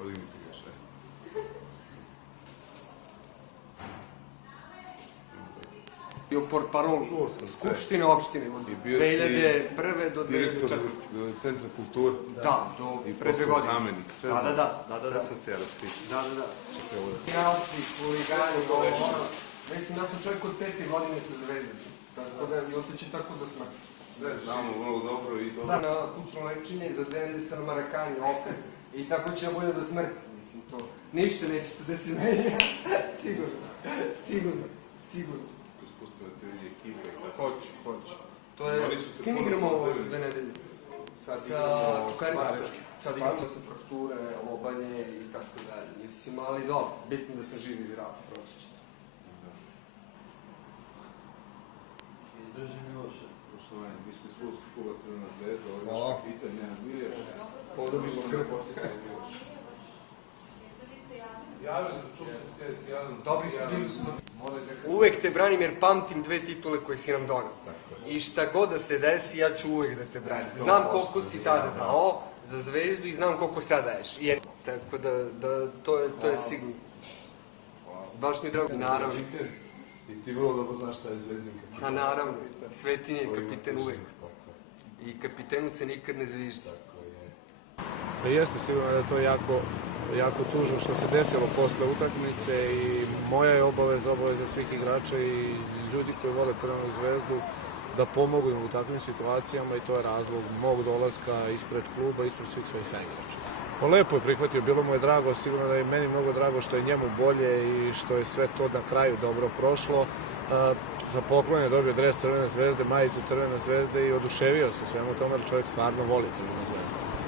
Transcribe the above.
Podignite ga še. Bio portparol Skupštine opštine od 2001. do 2004. Direktor Centra kulture. Da, do pre 2 godine. Zamenik, sve Da. Sve sam se raspisao. Da. Kriminalci, huligani, ono. Mislim, ja sam čovjek od 5. godine sa Zvezdom. Tako da, i ostaće tako do smrti. Sve znamo vrlo dobro i dobro. Sad na kućno lečenje, za 2 nedelje sam na Marakanji opet. I tako će ja bude do smrti, mislim to. Ništa nećete da se menja. Sigurno. Spustimo te vidi ekipe. Hoću. To je, s kim igramo ovo za 2 nedelje? Sa Čukaričkim. Sad igramo sa frakture, lobanje i tako dalje. Mislim, ali dobro, bitno da sam živ i zdrav, proći će to. Izražen Miloše. Poštovanje, mi smo iz Futbolskog kluba Crvena zvezda, ovo je naše pitanje, Milijaš. Podobimo grb. Javio sam, čuo sam se s Jadom. Dobri smo bili su. Uvek te branim jer pamtim 2 titule koje si nam donao. I šta god da se desi, ja ću uvek da te branim. Znam koliko si tada dao za Zvezdu i znam koliko sad daješ. Tako da to je sigurno. Baš mi je drago. Naravno. I ti vrlo dobro znaš šta je Zvezdin kapitan. A naravno, Svetinje je kapiten uvek. I kapitenu se nikad ne zvižda. Pa jeste sigurno da je to jako tužno što se desilo posle utakmice i moja je obaveza svih igrača i ljudi koji vole Crvenu zvezdu da pomognu u takvim situacijama i to je razlog mog dolaska ispred kluba, ispred svih svojih saigrača. Pa lepo je prihvatio, bilo mu je drago, sigurno da je meni mnogo drago što je njemu bolje i što je sve to na kraju dobro prošlo. Za poklon je dobio dres Crvene zvezde, majicu Crvene zvezde i oduševio se svemu tome jer čovjek stvarno voli Crvenu zvezdu.